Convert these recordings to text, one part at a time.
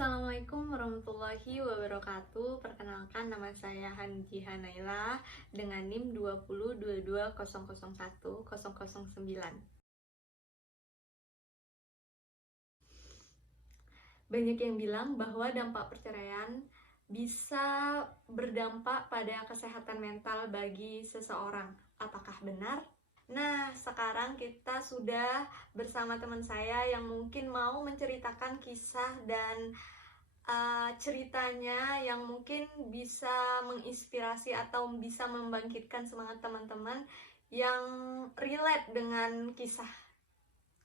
Assalamualaikum warahmatullahi wabarakatuh. Perkenalkan, nama saya Hanjiha Naila dengan NIM 20220010009. Banyak yang bilang bahwa dampak perceraian bisa berdampak pada kesehatan mental bagi seseorang. Apakah benar? Nah, sekarang kita sudah bersama teman saya yang mungkin mau menceritakan kisah dan ceritanya yang mungkin bisa menginspirasi atau bisa membangkitkan semangat teman-teman yang relate dengan kisah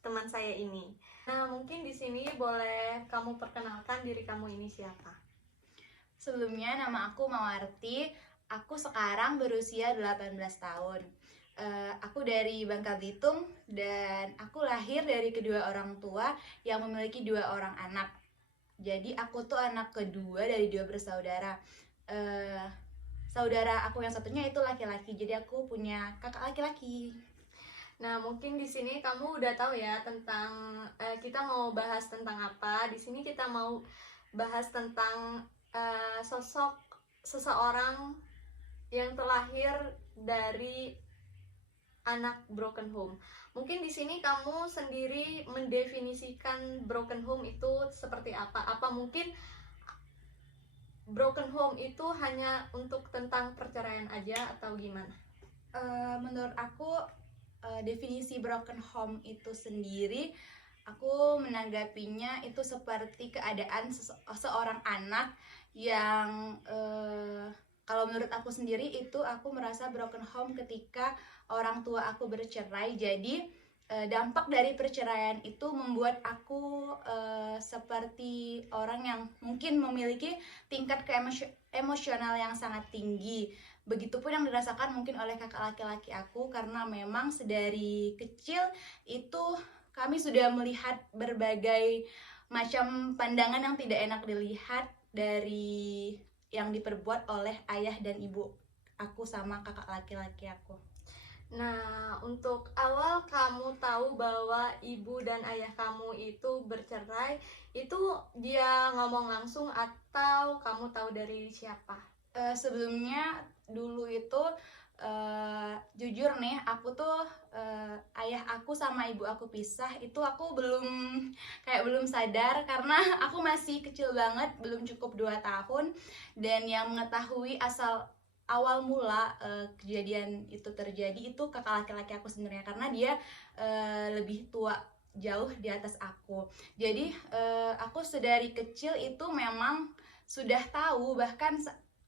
teman saya ini. Nah, mungkin di sini boleh kamu perkenalkan diri kamu ini siapa? Sebelumnya nama aku Mawarti. Aku sekarang berusia 18 tahun. Aku dari Bangka Belitung dan aku lahir dari kedua orang tua yang memiliki 2 orang anak. Jadi aku tuh anak kedua dari 2 bersaudara. Saudara aku yang satunya itu laki-laki, jadi aku punya kakak laki-laki. Nah, mungkin di sini kamu udah tahu ya tentang kita mau bahas tentang apa. Di sini kita mau bahas tentang sosok seseorang yang terlahir dari anak broken home. Mungkin di sini kamu sendiri mendefinisikan broken home itu seperti apa? Apa mungkin broken home itu hanya untuk tentang perceraian aja atau gimana? Menurut aku definisi broken home itu sendiri, aku menanggapinya itu seperti keadaan seorang anak yang kalau menurut aku sendiri itu aku merasa broken home ketika orang tua aku bercerai. Jadi dampak dari perceraian itu membuat aku seperti orang yang mungkin memiliki tingkat emosional yang sangat tinggi. Begitupun yang dirasakan mungkin oleh kakak laki-laki aku, karena memang sedari kecil itu kami sudah melihat berbagai macam pandangan yang tidak enak dilihat dari yang diperbuat oleh ayah dan ibu aku sama kakak laki-laki aku. Nah, untuk awal kamu tahu bahwa ibu dan ayah kamu itu bercerai, itu dia ngomong langsung atau kamu tahu dari siapa? Sebelumnya dulu itu jujur nih, aku tuh ayah aku sama ibu aku pisah, itu aku belum sadar karena aku masih kecil banget, belum cukup 2 tahun. Dan yang mengetahui awal mula kejadian itu terjadi itu kakak laki-laki aku sebenarnya, karena dia lebih tua jauh di atas aku. Jadi aku sedari kecil itu memang sudah tahu, bahkan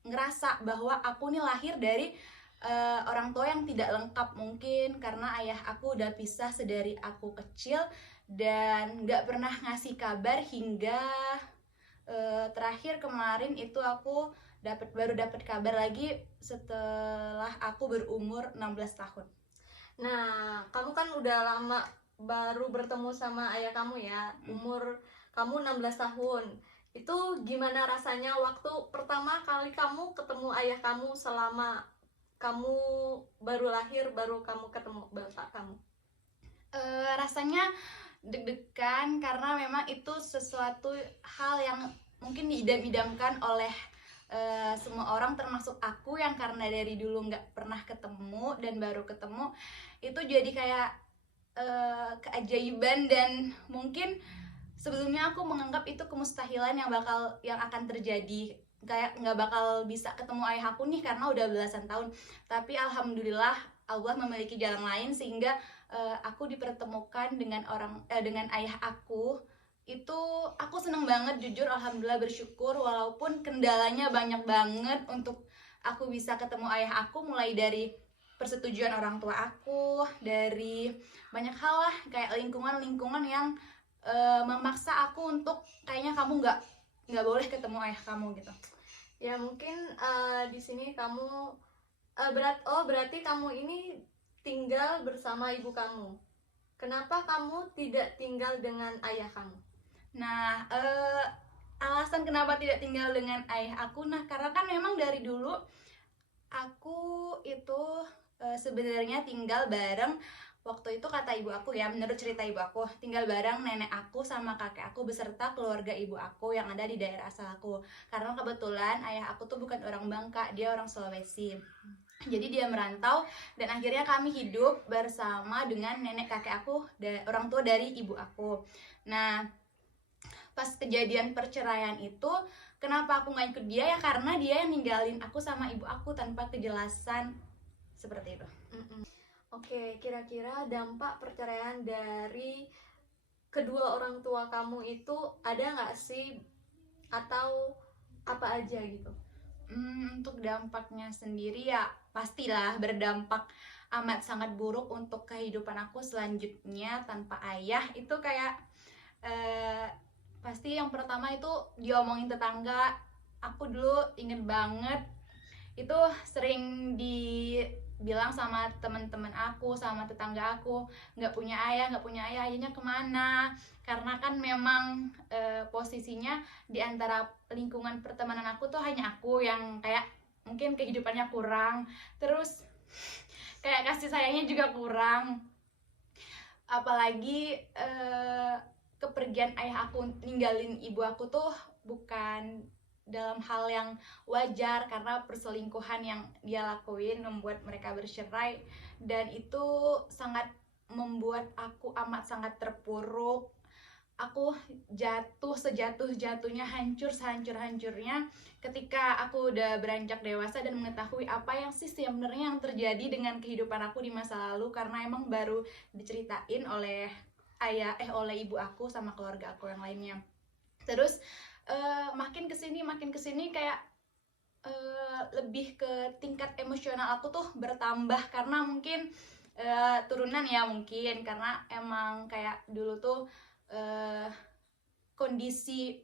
ngerasa bahwa aku nih lahir dari orang tua yang tidak lengkap, mungkin karena ayah aku udah pisah sedari aku kecil dan gak pernah ngasih kabar hingga terakhir kemarin itu aku baru dapat kabar lagi setelah aku berumur 16 tahun. Nah, kamu kan udah lama baru bertemu sama ayah kamu ya, umur kamu 16 tahun. Itu gimana rasanya waktu pertama kali kamu ketemu ayah kamu selama kamu baru lahir, baru kamu ketemu bapak kamu? Rasanya deg-degan karena memang itu sesuatu hal yang mungkin diidam-idamkan oleh semua orang, termasuk aku yang karena dari dulu nggak pernah ketemu dan baru ketemu, itu jadi kayak keajaiban. Dan mungkin sebelumnya aku menganggap itu kemustahilan yang akan terjadi, kayak nggak bakal bisa ketemu ayah aku nih karena udah belasan tahun. Tapi alhamdulillah Allah memiliki jalan lain sehingga aku dipertemukan dengan ayah aku. Itu aku seneng banget, jujur alhamdulillah bersyukur, walaupun kendalanya banyak banget untuk aku bisa ketemu ayah aku, mulai dari persetujuan orang tua aku, dari banyak hal lah, kayak lingkungan yang memaksa aku untuk kayaknya kamu nggak boleh ketemu ayah kamu gitu. Ya mungkin di sini kamu berarti kamu ini tinggal bersama ibu kamu. Kenapa kamu tidak tinggal dengan ayah kamu? Nah, alasan kenapa tidak tinggal dengan ayah aku, karena kan memang dari dulu aku itu sebenarnya tinggal bareng waktu itu kata ibu aku ya, menurut cerita ibu aku, tinggal bareng nenek aku sama kakek aku beserta keluarga ibu aku yang ada di daerah asal aku. Karena kebetulan ayah aku tuh bukan orang Bangka, dia orang Sulawesi. Jadi dia merantau dan akhirnya kami hidup bersama dengan nenek kakek aku, orang tua dari ibu aku. Nah, pas kejadian perceraian itu, kenapa aku nggak ikut dia ya, karena dia yang ninggalin aku sama ibu aku tanpa kejelasan seperti itu. Oke, kira-kira dampak perceraian dari kedua orang tua kamu itu ada nggak sih, atau apa aja gitu? Untuk dampaknya sendiri ya pastilah berdampak amat sangat buruk untuk kehidupan aku selanjutnya tanpa ayah. Itu kayak pasti yang pertama itu diomongin tetangga. Aku dulu inget banget itu sering dibilang sama teman-teman aku, sama tetangga aku, nggak punya ayah, ayahnya kemana? Karena kan memang posisinya di antara lingkungan pertemanan aku tuh hanya aku yang kayak mungkin kehidupannya kurang, terus kayak kasih sayangnya juga kurang. Apalagi kepergian ayah aku ninggalin ibu aku tuh bukan dalam hal yang wajar, karena perselingkuhan yang dia lakuin membuat mereka bercerai, dan itu sangat membuat aku amat sangat terpuruk. Aku jatuh sejatuh-jatuhnya, hancur sehancur-hancurnya ketika aku udah beranjak dewasa dan mengetahui apa yang sih sebenarnya yang terjadi dengan kehidupan aku di masa lalu, karena emang baru diceritain oleh oleh ibu aku sama keluarga aku yang lainnya. Terus makin kesini kayak lebih ke tingkat emosional aku tuh bertambah, karena mungkin turunan ya, mungkin karena emang kayak dulu tuh kondisi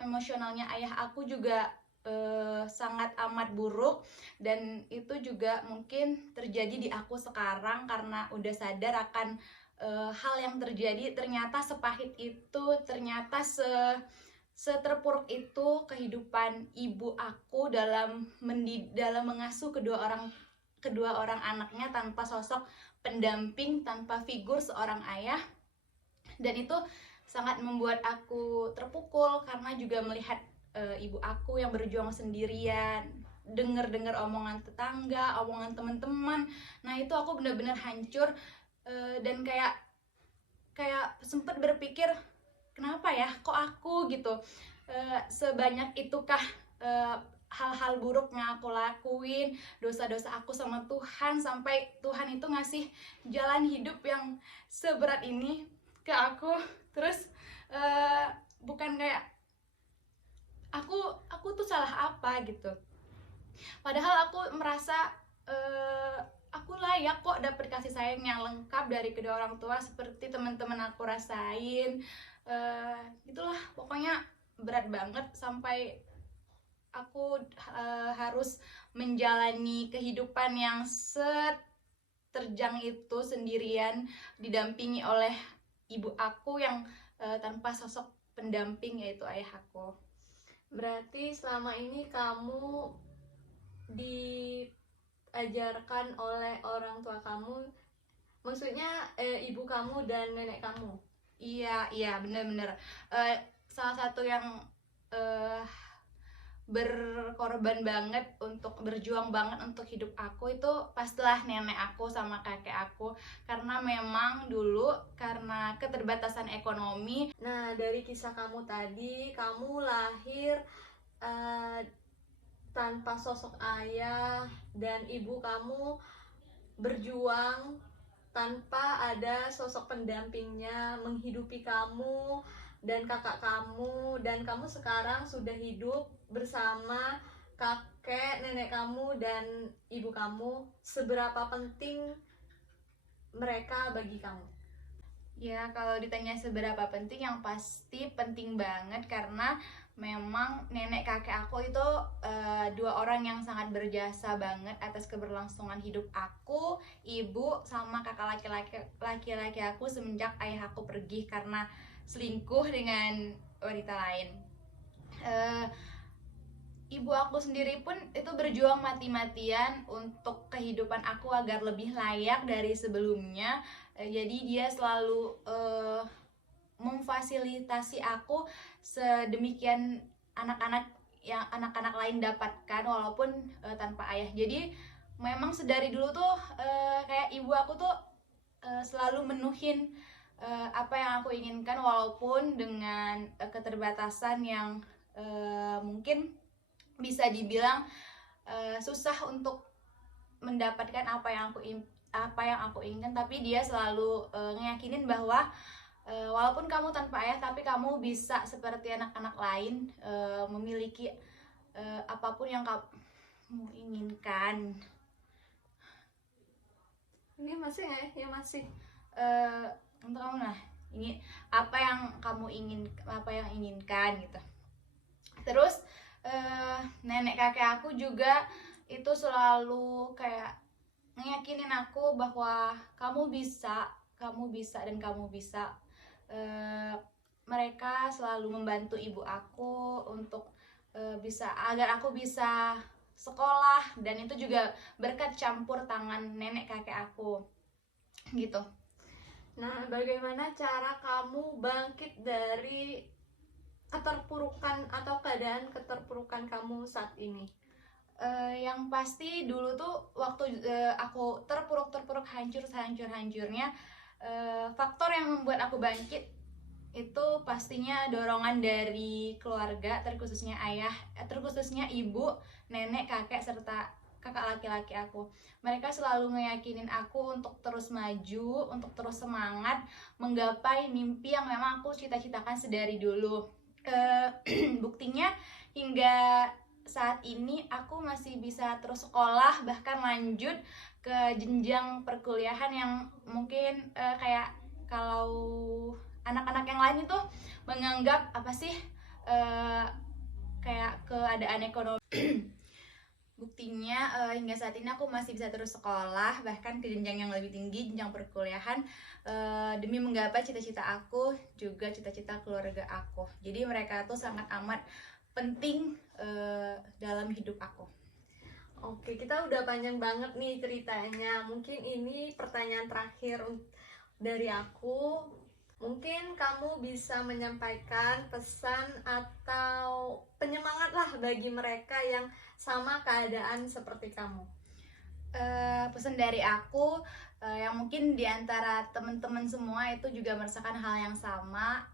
emosionalnya ayah aku juga sangat amat buruk, dan itu juga mungkin terjadi di aku sekarang karena udah sadar akan hal yang terjadi. Ternyata sepahit itu, ternyata seterpuruk itu kehidupan ibu aku dalam mengasuh kedua orang anaknya tanpa sosok pendamping, tanpa figur seorang ayah. Dan itu sangat membuat aku terpukul, karena juga melihat ibu aku yang berjuang sendirian, dengar omongan tetangga, omongan teman-teman. Nah, itu aku benar-benar hancur, dan kayak sempat berpikir, kenapa ya kok aku gitu, sebanyak itukah hal-hal buruk yang aku lakuin, dosa-dosa aku sama Tuhan, sampai Tuhan itu ngasih jalan hidup yang seberat ini ke aku. Terus bukan kayak aku tuh salah apa gitu, padahal aku merasa aku layak kok dapet kasih sayang yang lengkap dari kedua orang tua seperti teman-teman aku rasain. Itulah pokoknya berat banget, sampai aku harus menjalani kehidupan yang seterjang itu sendirian, didampingi oleh ibu aku yang tanpa sosok pendamping, yaitu ayah aku. Berarti selama ini kamu diajarkan oleh orang tua kamu, maksudnya ibu kamu dan nenek kamu? Iya bener-bener. Salah satu yang berkorban banget, berjuang banget untuk hidup aku itu pastilah nenek aku sama kakek aku, karena memang dulu karena keterbatasan ekonomi. Nah, dari kisah kamu tadi, kamu lahir tanpa sosok ayah, dan ibu kamu berjuang tanpa ada sosok pendampingnya menghidupi kamu dan kakak kamu, dan kamu sekarang sudah hidup bersama kakek, nenek kamu, dan ibu kamu. Seberapa penting mereka bagi kamu? Ya, kalau ditanya seberapa penting, yang pasti penting banget, karena memang nenek kakek aku itu dua orang yang sangat berjasa banget atas keberlangsungan hidup aku, ibu, sama kakak laki-laki aku semenjak ayah aku pergi karena selingkuh dengan wanita lain. ibu aku sendiri pun itu berjuang mati-matian untuk kehidupan aku agar lebih layak dari sebelumnya. Jadi dia selalu memfasilitasi aku sedemikian anak-anak lain dapatkan walaupun tanpa ayah. Jadi memang sedari dulu tuh kayak ibu aku tuh selalu menuhin apa yang aku inginkan walaupun dengan keterbatasan yang mungkin bisa dibilang susah untuk mendapatkan apa yang aku inginkan, tapi dia selalu ngeyakinin bahwa walaupun kamu tanpa ayah tapi kamu bisa seperti anak-anak lain memiliki apapun yang kamu inginkan. Ini masih nggak ya? Ya masih. Untuk kamu lah, ini apa yang inginkan gitu. Terus nenek kakek aku juga itu selalu kayak ngeyakinin aku bahwa kamu bisa dan kamu bisa. Mereka selalu membantu ibu aku untuk agar aku bisa sekolah, dan itu juga berkat campur tangan nenek kakek aku gitu. Nah, bagaimana cara kamu bangkit dari keterpurukan atau keadaan keterpurukan kamu saat ini? Yang pasti dulu tuh waktu aku terpuruk hancurnya, faktor yang membuat aku bangkit itu pastinya dorongan dari keluarga, terkhususnya ayah, terkhususnya ibu, nenek, kakek, serta kakak laki-laki aku. Mereka selalu ngeyakinin aku untuk terus maju, untuk terus semangat menggapai mimpi yang memang aku cita-citakan sedari dulu. Buktinya hingga saat ini aku masih bisa terus sekolah, bahkan lanjut ke jenjang perkuliahan yang mungkin kayak kalau anak-anak yang lain itu menganggap apa sih kayak keadaan ekonomi. Buktinya hingga saat ini aku masih bisa terus sekolah, bahkan ke jenjang yang lebih tinggi, jenjang perkuliahan, demi menggapai cita-cita aku, juga cita-cita keluarga aku. Jadi mereka tuh sangat amat penting dalam hidup aku. Oke, kita udah panjang banget nih ceritanya. Mungkin ini pertanyaan terakhir dari aku. Mungkin kamu bisa menyampaikan pesan atau penyemangat lah bagi mereka yang sama keadaan seperti kamu. Pesan dari aku yang mungkin diantara teman-teman semua itu juga merasakan hal yang sama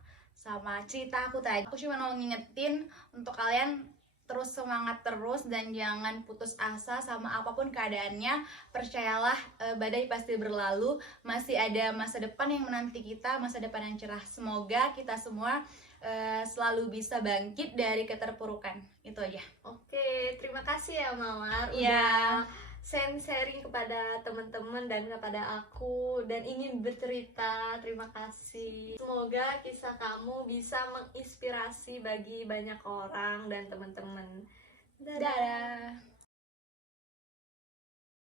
cerita aku tadi. Aku cuma mau ngingetin untuk kalian terus semangat terus dan jangan putus asa sama apapun keadaannya. Percayalah, badai pasti berlalu, masih ada masa depan yang menanti kita, masa depan yang cerah. Semoga kita semua selalu bisa bangkit dari keterpurukan. Itu aja. Oke, terima kasih ya Mawar Iya. udah sharing kepada teman-teman dan kepada aku dan ingin bercerita. Terima kasih. Semoga kisah kamu bisa menginspirasi bagi banyak orang dan teman-teman. Dadah. Dadah.